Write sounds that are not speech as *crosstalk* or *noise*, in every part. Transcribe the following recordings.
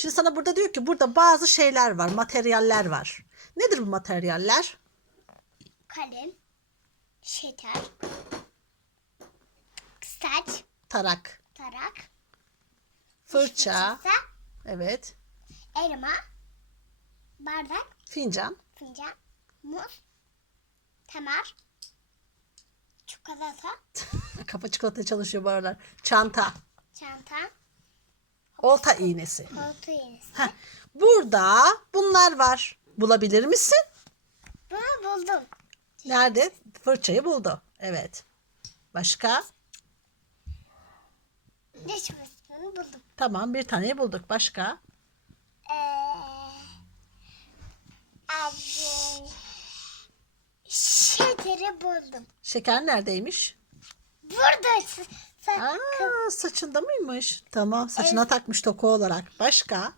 Şimdi sana burada diyor ki burada bazı şeyler var, materyaller var. Nedir bu materyaller? Kalem. Şeker. Saç. Tarak, Tarak. fırça, fırça, evet, Elma. Bardak. fincan, Fincan. Muz. Temel. Çikolata. *laughs* kafa çikolata çalışıyor bu aralar. Çanta, Çanta. Olta iğnesi. Koltuğu iğnesi. Heh, burada bunlar var. Bulabilir misin? Bunu buldum. Nerede? Fırçayı buldu. Evet. Başka? Diş fırçasını buldum. Tamam bir taneyi bulduk. Başka? Ee, adı- şekeri buldum. Şeker neredeymiş? Burada. Aa, saçında mıymış? Tamam saçına takmış toku olarak. Başka?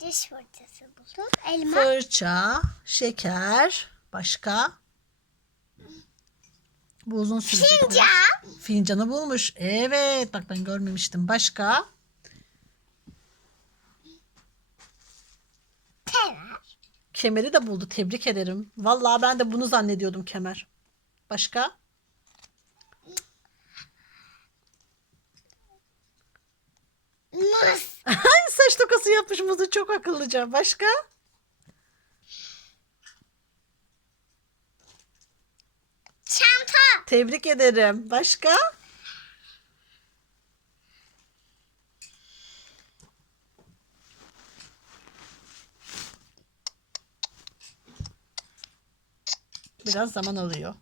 Diş fırçası buldum. Elma. Fırça, şeker. Başka? Bu uzun sürecek biraz. Fincan. Fincanı bulmuş. Evet bak ben görmemiştim. Başka? Temel. Kemeri de buldu. Tebrik ederim. Vallahi ben de bunu zannediyordum kemer. Başka? Muz. Saç tokası yapmış muzu çok akıllıca. Başka? Çanta. Tebrik ederim. Başka? Biraz zaman alıyor.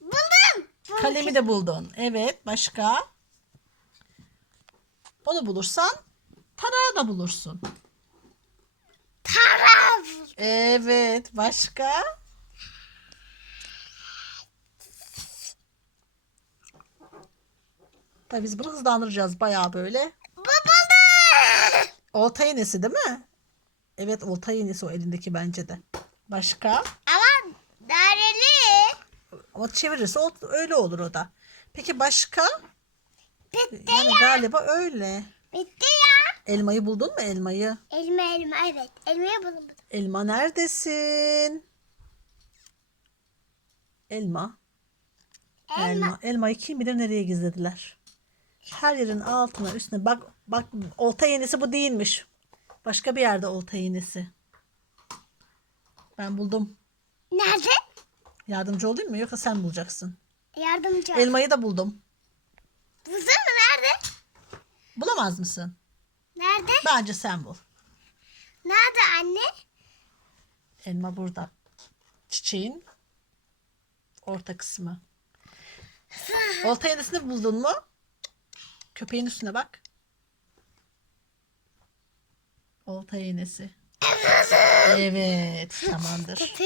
Buldum. Kalemi de buldun. Evet. Başka? Onu bulursan tarağı da bulursun. Taraf. Evet. Başka? Tabii biz bunu hızlandıracağız bayağı böyle. Buldum. Olta iğnesi değil mi? Evet olta iğnesi o elindeki bence de. Başka? Ama çevirirse o- öyle olur o da. Peki başka? Bitti Yani ya. galiba öyle. Bitti ya. Elmayı buldun mu elmayı? Elma elma evet. Elmayı buldum. buldum. Elma neredesin? Elma. Elma. Elma. Elmayı kim bilir nereye gizlediler. Her yerin altına üstüne bak bak olta iğnesi bu değilmiş. Başka bir yerde olta iğnesi. Ben buldum. Nerede? Yardımcı olayım mı yoksa sen bulacaksın. Yardımcı. ol. Elmayı da buldum. Buldun mu? Nerede? Bulamaz mısın? Nerede? Bence sen bul. Nerede anne? Elma burada. Çiçeğin orta kısmı. *laughs* Olta iğnesini buldun mu? Köpeğin üstüne bak. Olta iğnesi. *laughs* Evet, tamamdır.